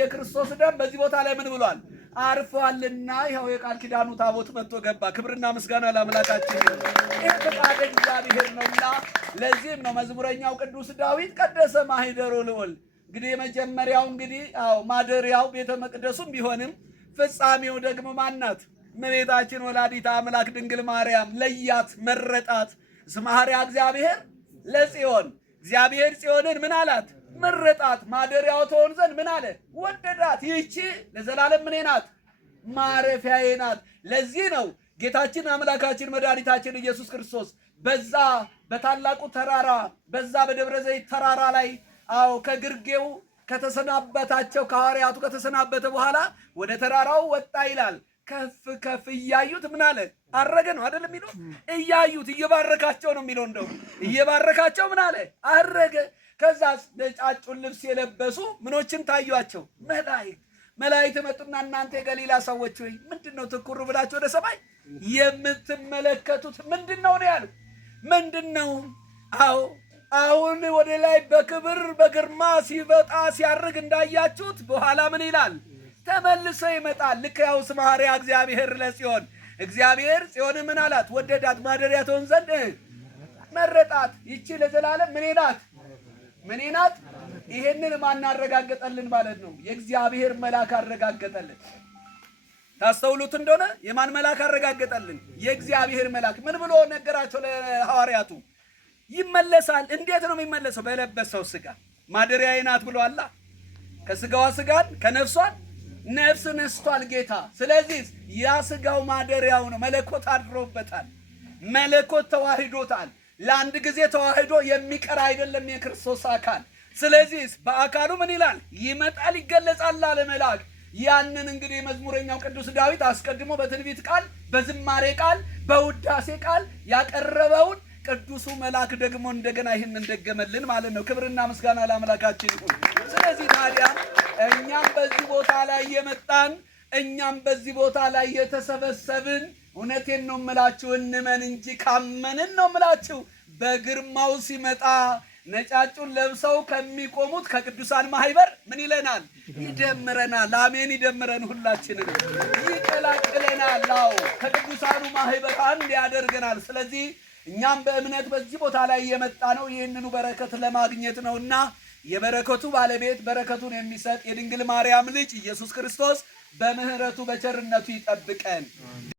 የክርስቶስ ደም በዚህ ቦታ ላይ ምን ብሏል? አርፏልና ይኸው የቃል ኪዳኑ ታቦት መጥቶ ገባ። ክብርና ምስጋና ለአምላካችን። ይህ ፈቃደ እግዚአብሔር ነውና ለዚህም ነው መዝሙረኛው ቅዱስ ዳዊት ቀደሰ ማኅደሮ ልዑል። እንግዲህ የመጀመሪያው እንግዲህ ማደሪያው ቤተ መቅደሱም ቢሆንም ፍጻሜው ደግሞ ማናት? እመቤታችን ወላዲተ አምላክ ድንግል ማርያም ለያት፣ መረጣት። እስመ ኀረያ እግዚአብሔር ለጽዮን፣ እግዚአብሔር ጽዮንን ምን አላት? መረጣት። ማደሪያው ትሆን ዘንድ ምን አለ? ወደዳት። ይህቺ ለዘላለም ምኔ ናት? ማረፊያዬ ናት። ለዚህ ነው ጌታችን አምላካችን መድኃኒታችን ኢየሱስ ክርስቶስ በዛ በታላቁ ተራራ በዛ በደብረ ዘይት ተራራ ላይ ከግርጌው ከተሰናበታቸው ከሐዋርያቱ ከተሰናበተ በኋላ ወደ ተራራው ወጣ ይላል። ከፍ ከፍ እያዩት ምን አለ? አረገ ነው አይደል የሚለው? እያዩት እየባረካቸው ነው የሚለው። እንደው እየባረካቸው ምን አለ? አረገ። ከዛስ ነጫጩን ልብስ የለበሱ ምኖችን ታዩአቸው? መላእክት መጡና እናንተ የገሊላ ሰዎች ሆይ ምንድነው ትኩር ብላችሁ ወደ ሰማይ የምትመለከቱት? ምንድነው ነው ያሉት? ምንድነው? አሁን ወደ ላይ በክብር በግርማ ሲወጣ ሲያርግ እንዳያችሁት በኋላ ምን ይላል? ተመልሶ ይመጣል። ልክ ያው እስመ ኀረያ እግዚአብሔር ለጽዮን፣ እግዚአብሔር ጽዮንን ምን አላት? ወደዳት፣ ማደሪያ ትሆን ዘንድ መረጣት። ይቺ ለዘላለም ምን ናት? ምን ናት? ይሄንን ማን አረጋገጠልን ማለት ነው? የእግዚአብሔር መልአክ አረጋገጠልን። ታስተውሉት እንደሆነ የማን መልአክ አረጋገጠልን? የእግዚአብሔር መልአክ። ምን ብሎ ነገራቸው ለሐዋርያቱ? ይመለሳል። እንዴት ነው የሚመለሰው? በለበሰው ሥጋ ማደሪያዬ ናት ብሏል። ከሥጋዋ ሥጋን ከነፍሷን ነፍስ ነስቷል ጌታ። ስለዚህ ያ ሥጋው ማደሪያው ነው። መለኮት አድሮበታል። መለኮት ተዋህዶታል። ለአንድ ጊዜ ተዋህዶ የሚቀር አይደለም የክርስቶስ አካል። ስለዚህ በአካሉ ምን ይላል? ይመጣል፣ ይገለጻል አለ መልአክ። ያንን እንግዲህ መዝሙረኛው ቅዱስ ዳዊት አስቀድሞ በትንቢት ቃል፣ በዝማሬ ቃል፣ በውዳሴ ቃል ያቀረበውን ቅዱሱ መልአክ ደግሞ እንደገና ይህን እንደገመልን ማለት ነው። ክብርና ምስጋና ለአምላካችን ይሁን። ስለዚህ ታዲያ እኛም በዚህ ቦታ ላይ የመጣን እኛም በዚህ ቦታ ላይ የተሰበሰብን እውነቴን ነው የምላችሁ እንመን እንጂ ካመንን ነው የምላችሁ በግርማው ሲመጣ ነጫጩን ለብሰው ከሚቆሙት ከቅዱሳን ማህበር ምን ይለናል? ይደምረናል። አሜን። ይደምረን፣ ሁላችንን ይቀላቅለናል። ከቅዱሳኑ ማህበር አንድ ያደርገናል። ስለዚህ እኛም በእምነት በዚህ ቦታ ላይ የመጣ ነው ይህንኑ በረከት ለማግኘት ነውና የበረከቱ ባለቤት በረከቱን የሚሰጥ የድንግል ማርያም ልጅ ኢየሱስ ክርስቶስ በምህረቱ በቸርነቱ ይጠብቀን።